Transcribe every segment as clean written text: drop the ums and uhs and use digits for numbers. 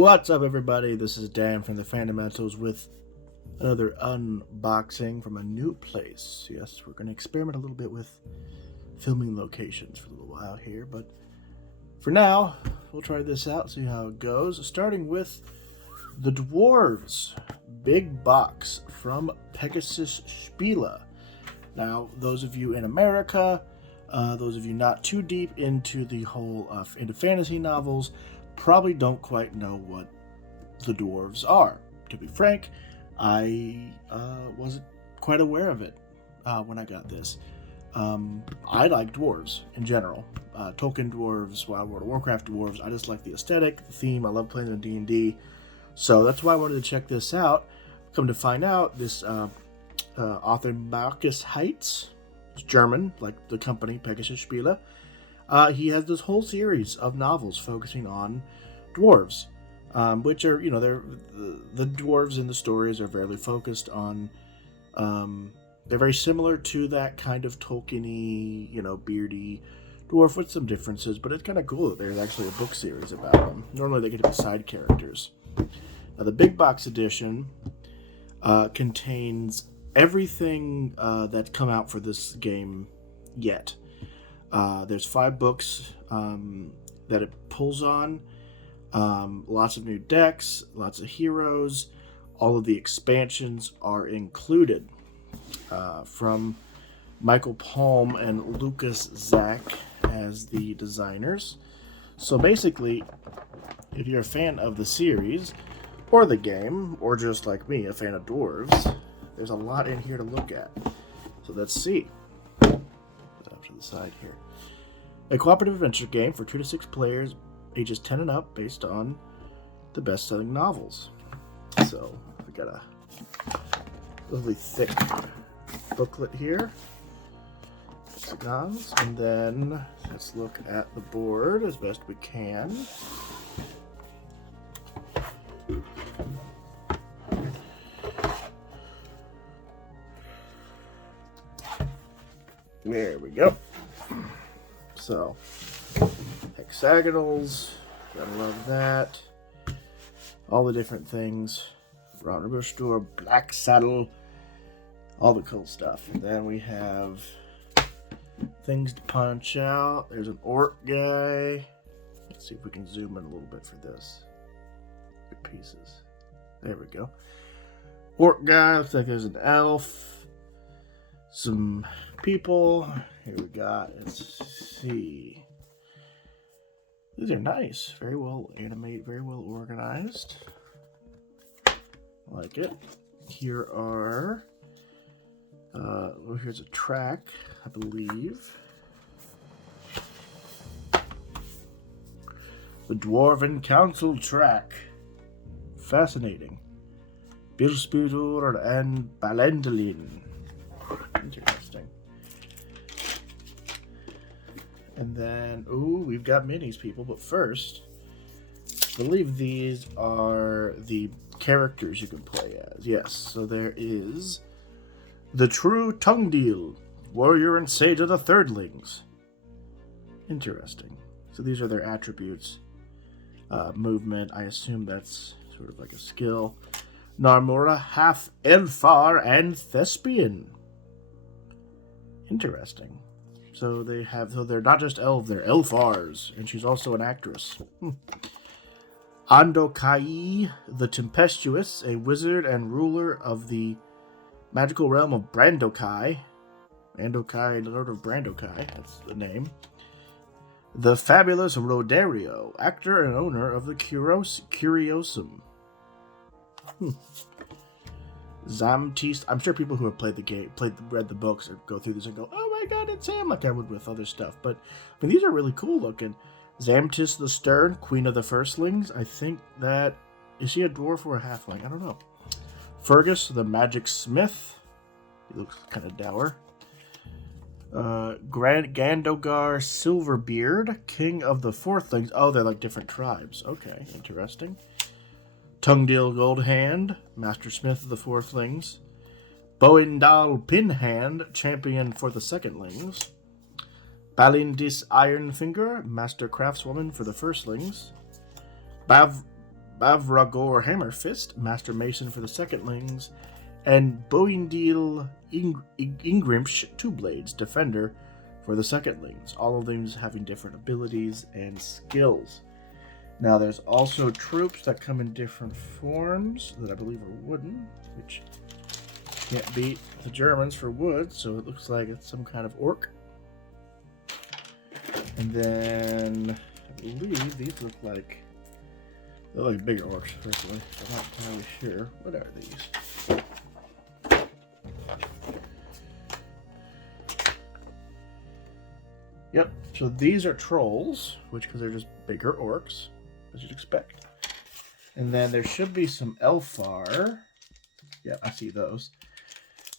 What's up, everybody? This is Dan from the Fundamentals with another unboxing from a new place. Yes, we're going to experiment a little bit with filming locations for a little while here, but for now, we'll try this out, see how it goes. Starting with the Dwarves Big Box from Pegasus Spiele. Now, those of you in America, those of you not too deep into the whole into fantasy novels, probably don't quite know what the dwarves are. To be frank, I wasn't quite aware of it when I got this. I like dwarves in general. Tolkien dwarves, World of Warcraft dwarves. I just like the aesthetic, the theme. I love playing in D&D. So that's why I wanted to check this out. Come to find out, this author Markus Heitz, is German, like the company Pegasus Spiele. He has this whole series of novels focusing on dwarves, which are, they're the dwarves in the stories are very focused on. They're very similar to that kind of Tolkien-y, beardy dwarf with some differences, but it's kind of cool that there's actually a book series about them. Normally they get to be side characters. Now, the Big Box edition contains everything that's come out for this game yet. There's 5 books that it pulls on, lots of new decks, lots of heroes. All of the expansions are included from Michael Palm and Lucas Zach as the designers. So basically, if you're a fan of the series or the game, or just like me, a fan of dwarves, there's a lot in here to look at. So let's see. Put it up to the side here. A cooperative adventure game for 2 to 6 players, ages 10 and up, based on the best-selling novels. So we got a lovely thick booklet here, hexagons, and then let's look at the board as best we can. There we go. So, hexagonals, gotta love that. All the different things. Roundabush door, black saddle, all the cool stuff. And then we have things to punch out. There's an orc guy. Let's see if we can zoom in a little bit for this. Good pieces. There we go. Orc guy, looks like there's an elf. Some people. Here we got, let's see. These are nice. Very well animated, very well organized. I like it. Here are, here's a track, I believe. The Dwarven Council track. Fascinating. Bilspildur and Balendalin. Interesting. And then, we've got minis, people. But first, I believe these are the characters you can play as. Yes, so there is the True Tungdeal, Warrior and Sage of the Thirdlings. Interesting. So these are their attributes. Movement, I assume that's sort of like a skill. Narmora, half Älfar and Thespian. Interesting. So they're not just elves, they're Älfars, and she's also an actress. Andokai the Tempestuous, a wizard and ruler of the magical realm of Brandokai. Andokai, Lord of Brandokai, that's the name. The fabulous Rodario, actor and owner of the Curiosum. Zamtiste. I'm sure people who have played the game, read the books, or go through this and go, "Oh my God, it's him!" like I would with other stuff. But I mean, these are really cool looking. Zamtis the Stern, Queen of the Firstlings. I think that is she a dwarf or a halfling? I don't know. Fergus the Magic Smith. He looks kind of dour. Gandogar Silverbeard, King of the Fourthlings. Oh, they're like different tribes. Okay, interesting. Tungdeal Goldhand, Master Smith of the Fourthlings. Boindal Pinhand, Champion for the Secondlings. Balindis Ironfinger, Master Craftswoman for the Firstlings. Bavragor Hammerfist, Master Mason for the secondlings, and Boindil Ingrimsh Two Blades, Defender for the secondlings. All of these having different abilities and skills. Now there's also troops that come in different forms that I believe are wooden, which can't beat the Germans for wood, so it looks like it's some kind of orc. And then I believe these look like they're like bigger orcs, personally. I'm not entirely sure. What are these? Yep, so these are trolls, which because they're just bigger orcs, as you'd expect. And then there should be some Älfar. Yeah, I see those.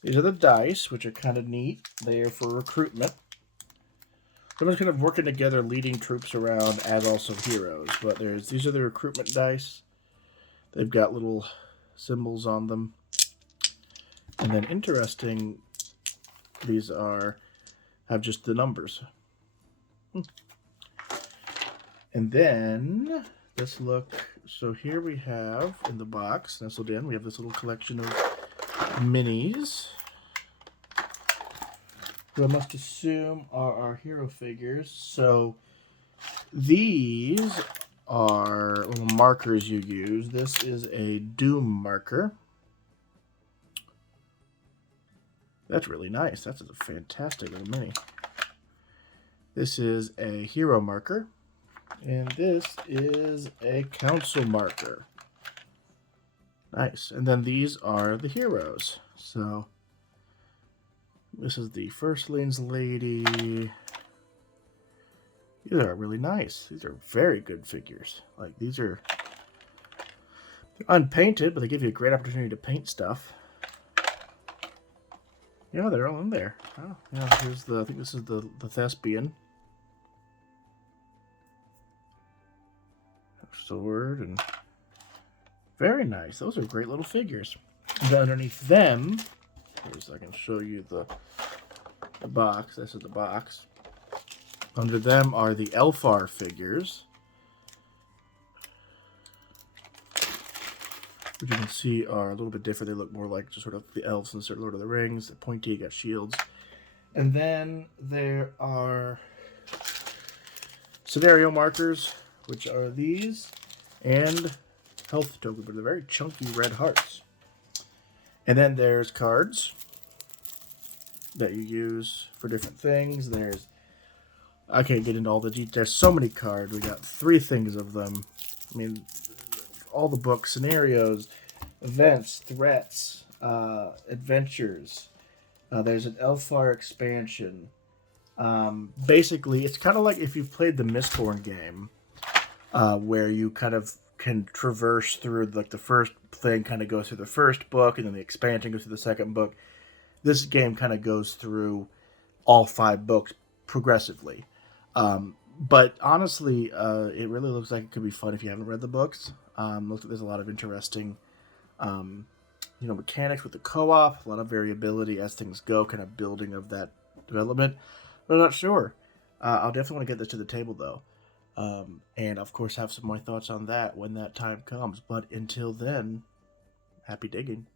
These are the dice, which are kind of neat. They are for recruitment. Everyone's kind of working together, leading troops around as also heroes. But these are the recruitment dice. They've got little symbols on them. And then interesting, these have just the numbers. And then let's look. So here we have in the box nestled in, we have this little collection of minis, who I must assume are our hero figures. So these are little markers you use. This is a Doom marker. That's really nice. That's a fantastic little mini. This is a hero marker, and this is a council marker. Nice. And then these are the heroes. So this is the Firstlings lady. These are really nice. These are very good figures. Like, they're unpainted, but they give you a great opportunity to paint stuff. Yeah, they're all in there. Oh, yeah, I think this is the Thespian. Sword, and very nice. Those are great little figures. And underneath them, I can show you the box. This is the box. Under them are the Älfar figures, which you can see are a little bit different. They look more like just sort of the elves in Lord of the Rings. The pointy, got shields. And then there are scenario markers, which are these, and health tokens, but they're very chunky red hearts. And then there's cards that you use for different things. I can't get into all the details. There's so many cards. We got 3 things of them. I mean, all the books, scenarios, events, threats, adventures. There's an Älfar Expansion. Basically, it's kind of like if you've played the Mistborn game, where you kind of can traverse through, like, the first thing kind of goes through the first book, and then the expansion goes through the second book. This game kind of goes through all 5 books progressively. But honestly, it really looks like it could be fun if you haven't read the books. Looks like there's a lot of interesting, mechanics with the co-op, a lot of variability as things go, kind of building of that development. But I'm not sure. I'll definitely want to get this to the table, though. And of course have some more thoughts on that when that time comes. But until then, happy digging.